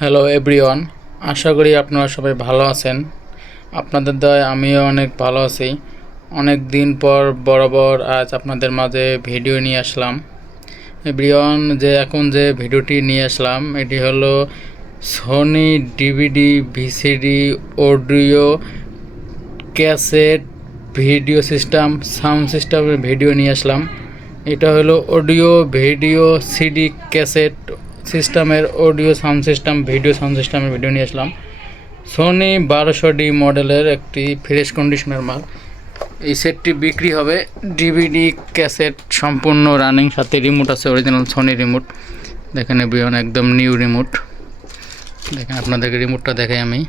Hello everyone আশা করি আপনারা সবাই ভালো আছেন। আপনাদের দয় আমিও অনেক ভালো আছি। অনেক দিন পর বরাবর আজ আপনাদের মাঝে ভিডিও নিয়ে আসলাম। এভরিওয়ান যে এখন যে ভিডিওটি নিয়ে আসলাম, এটি হলো Sony DVD VCD audio cassette video system sound সিস্টেমের ভিডিও নিয়ে আসলাম। এটা হলো অডিও ভিডিও সিডি ক্যাসেট সিস্টেমের audio sound system, video sound সিস্টেমের ভিডিও নিয়ে আসলাম। সোনি বারোশো ডি মডেলের একটি ফ্রেশ কন্ডিশনের মাল। এই সেটটি বিক্রি হবে ডিভিডি ক্যাসেট সম্পূর্ণ রানিং সাথে রিমোট আছে অরিজিনাল সোনি রিমোট দেখেন বিয়ন, একদম নিউ রিমোট দেখেন আপনাদেরকে রিমোটটা দেখাই আমি।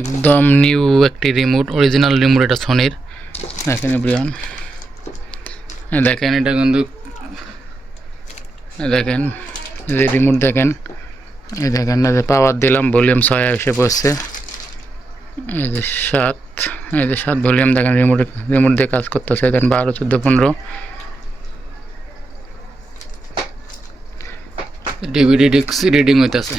একদম নিউ একটি রিমোট অরিজিনাল রিমোট এটা সোনির দেখেন ব্রিয়ান দেখেন এটা কিন্তু দেখেন যে রিমোট দেখেন, এই দেখেন না যে পাওয়ার দিলাম ভলিউম ছয় এসে পড়ছে। এই যে সাত, এই যে সাত ভলিউম দেখেন রিমোট রিমোট দিয়ে কাজ করতেছে দেখেন, বারো, চোদ্দ, পনেরো। ডিভিডি ডিক্স রিডিং হইতেছে।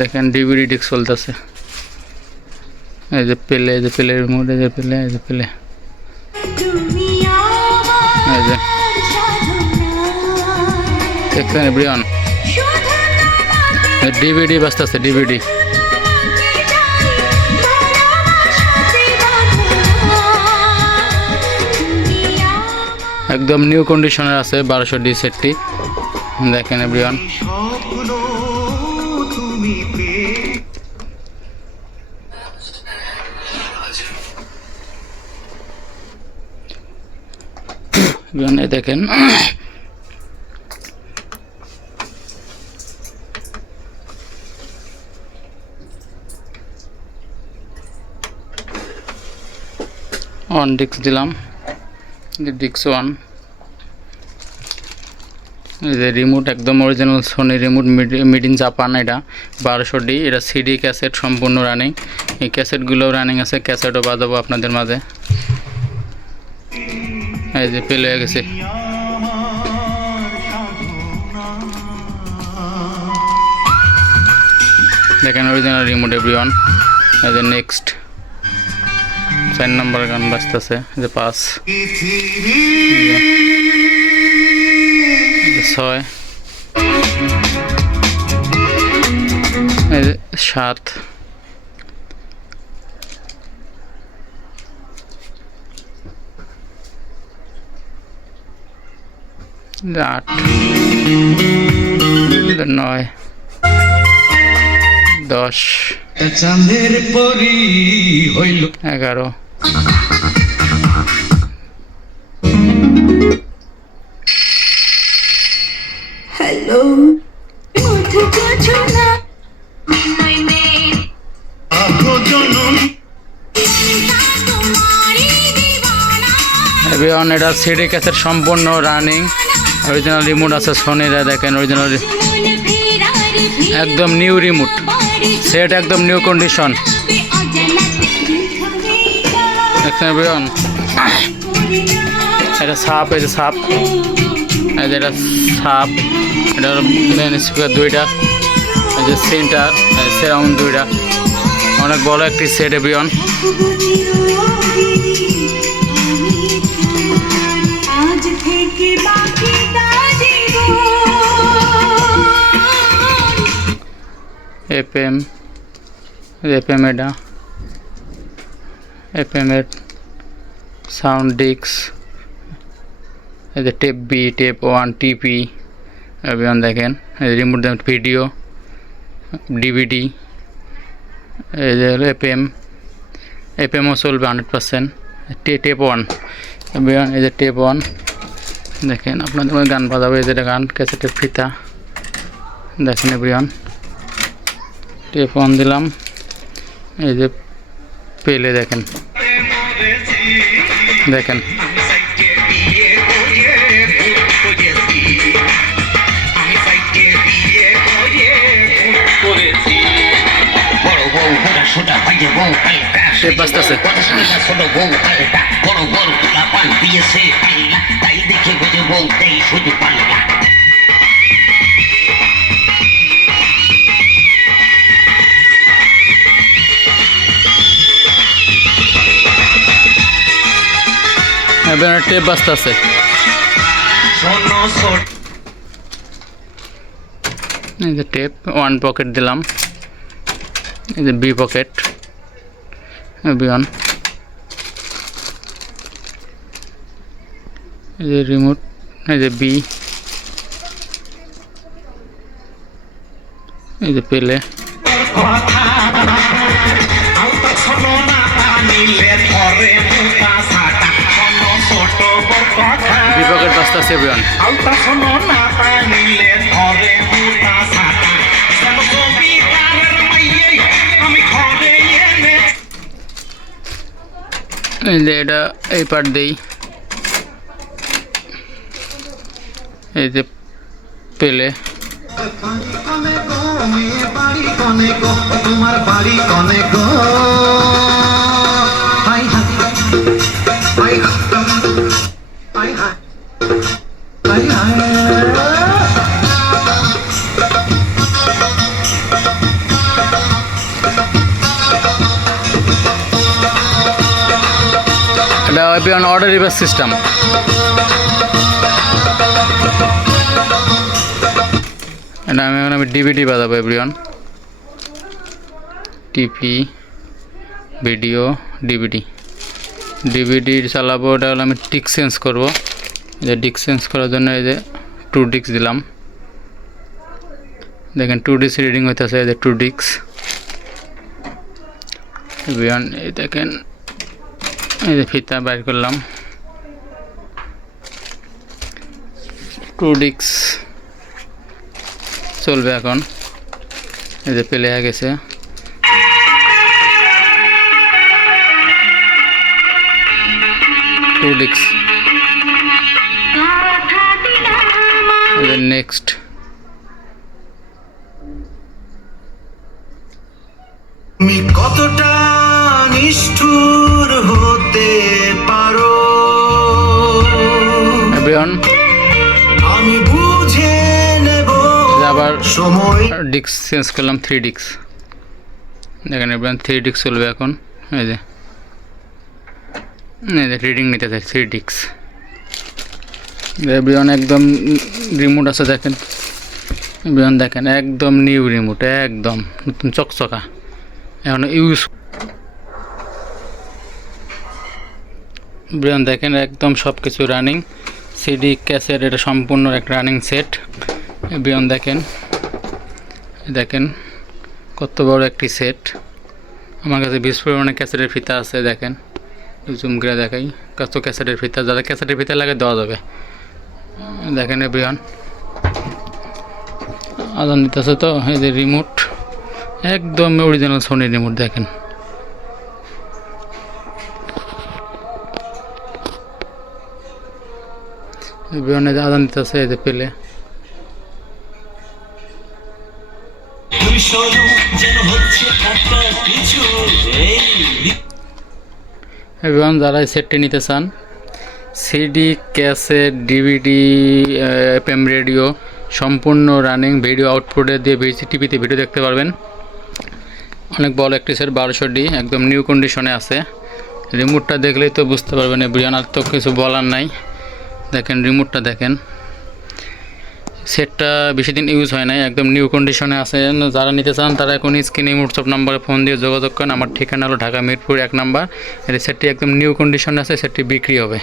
দেখেন ডিভিডি ডিস্ক চলতেছে। এই যে পেলে, এই যে পেলে রিমোট এই যে পেলে, এই যে পেলে। এই যে। দেখছেন ব্রিয়ন ডিভিডি বাজতেছে ডিভিডি একদম নিউ কন্ডিশনের আছে, বারোশো ডি সেটটি দেখেন ব্রিয়ন এই দেখেন। অন ডিক্স দিলাম। ডিক্স ওয়ান যে রিমোট একদম original Sony remote made in Japan এটা। বারোশো ডি, এটা সিডি ক্যাসেট সম্পূর্ণ রানিং এই ক্যাসেটগুলো রানিং আছে ক্যাসেটও বাজাবো আপনাদের মাঝে। এই যে পেলে হয়ে গেছে। দেখেন অরিজিনাল রিমোট এভরিওয়ান এই যে নেক্সট চার নম্বর গান বাজতেছে যে পাঁচ। ছয়। সাত। আট নয় দশ চাঁদের পরি হইল এগারো হ্যালো এটা সিডি ক্যাসেট সম্পূর্ণ রানিং অরিজিনাল রিমোট আছে সোনির দেখেন অরিজিনাল একদম নিউ রিমোট সেট একদম নিউ কন্ডিশন দেখছেন এভরিওয়ান এটা সাপ, এই যে সাপ। এই যে এটা সাপ। এটা মেন স্পিকার দুইটা। এই যে সেন্টার সেরাউন্ড দুইটা। অনেক বড় একটি set everyone F M F M এটা। এফ এম এর সাউন্ড ডিক্স এই যে টেপ বি, টেপ ওয়ান, টিপি, এভরিওয়ান দেখেন। এই রিমোট ভিডিও ডিভিডি, এই যে এফ এম এফ চলবে hundred percent. Tape one, everyone এই যে টেপ ওয়ান। দেখেন, আপনাদের গান বাজাবে, এই যে গান, ক্যাসেটের ফিতা। দেখেন, এভরিওয়ান। টেপ অন দিলাম। এই যে পেলে দেখেন। দেখেন। আমি সাইকে বিয়ে করে ভূত এবার টেপ বাস্তা আছে এই যে টেপ ওয়ান পকেট দিলাম। এই যে বি পকেট বি ওয়ান এই যে রিমোট এই যে বি এই যে পেলে আলতা আমি ঘরে এনে এই যে এটা এই পার্ট দেই। এই যে পেলে। কনে বাড়ি কনে গো তোমার বাড়ি কনে গো এটা বি অর্ডার রিভার্স সিস্টেম এটা আমি এখন আমি ডিভিডি বাজাবো এভরিওয়ান টিপি ভিডিও ডিভিডি ডিভিডি চালাবো ওটা হলো আমি ডিক চেঞ্জ করব। যে ডিক চেঞ্জ করার জন্য এই যে টু ডিক্স দিলাম। দেখেন টু ডিক্স রিডিং হইতেছে, এই যে টু ডিক্স এভরিওয়ান এই দেখেন। এই যে ফিতা বাইর করলাম। টু ডিক্স চলবে এখন। এই যে পেলে হয়ে গেছে। টু ডিক্স নেক্সট আবার ডিক্স চেঞ্জ করলাম থ্রি ডিক্স দেখেন এবার থ্রি ডিক্স চলবে এখন। এই যে। এই যে রিডিং নিতে চাই থ্রি ডিক্স এভরিওয়ান একদম রিমোট আছে দেখেন। এভরিওয়ান দেখেন একদম নিউ রিমোট একদম নতুন চকচকা। এখন ইউজ এভরিওয়ান দেখেন একদম সব কিছু রানিং সিডি ক্যাসেট এটা সম্পূর্ণ একটা রানিং সেট এভরিওয়ান দেখেন। দেখেন, কত বড় একটি সেট আমার কাছে বিশ পরিমাণে ক্যাসেটের ফিতা আছে, দেখেন। জুম করে দেখাই। কত ক্যাসেটের ফিতা? যাদের ক্যাসেটের ফিতা লাগে দেওয়া যাবে। দেখেন এভরিওয়ান আদান দিতেছে তো, এই যে রিমোট একদম অরিজিনাল সোনি রিমোট দেখেন। এভরিওয়ান আদান দিতেছে, এই যে পেলে এবং যারা সেটটি নিতে চান CD cassette DVD FM radio সম্পূর্ণ রানিং ভিডিও আউটপুটে দিয়ে টিভিতে ভিডিও দেখতে পারবেন। অনেক বড় একটি সেট বারোশো ডি একদম নিউ কন্ডিশনে আছে। রিমোটটা দেখলেই তো বুঝতে পারবেন, এ আর তো কিছু বলার নাই। দেখেন রিমোটটা দেখেন। সেটটা বেশি দিন ইউজ হয় নাই। একদম নিউ কন্ডিশনে আছে। যারা নিতে চান, তারা এখন স্ক্রিনে হোয়াটসঅ্যাপ নাম্বারে ফোন দিয়ে যোগাযোগ করেন। আমার ঠিকানা হলো ঢাকা মিরপুর এক নাম্বার। এই সেটটি একদম নিউ কন্ডিশনে আছে, সেটটি বিক্রি হবে।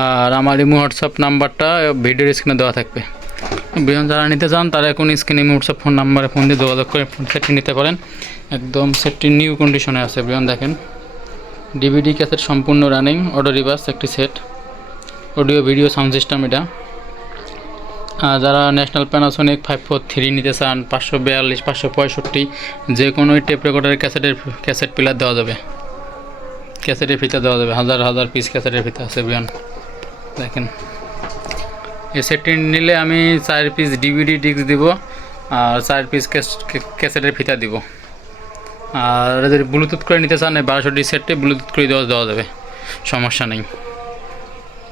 আর আমার ইমো হোয়াটসঅ্যাপ নাম্বারটা ভিডিওর স্ক্রিনে দেওয়া থাকবে। বিজন যারা নিতে চান, তারা এখন স্ক্রিনে হোয়াটসঅ্যাপ ফোন নাম্বারে ফোন দিয়ে যোগাযোগ করে সেটটি নিতে পারেন। একদম সেটটি নিউ কন্ডিশনে আছে বিজন দেখেন। ডিভিডি ক্যাসেট সম্পূর্ণ রানিং অটো রিভার্স একটি set audio video sound system এটা। যারা National Panasonic five four three নিতে চান, পাঁচশো বিয়াল্লিশ, পাঁচশো পঁয়ষট্টি যে কোনো টেপ রেকর্ডারের ক্যাসেটের ক্যাসেট পিলার দেওয়া যাবে। ক্যাসেটের ফিতা দেওয়া যাবে। হাজার হাজার পিস ক্যাসেটের ফিতা আছে বিয়ান দেখেন। এই সেটটি নিলে আমি চার পিস ডিভিডি ডিস্ক দিব, আর চার পিস ক্যাসেটের ফিতা দিব। আর যদি ব্লুটুথ করে নিতে চান, এই বারোশো ডি সেটটি ব্লুটুথ করে দেওয়া দেওয়া যাবে। সমস্যা নেই।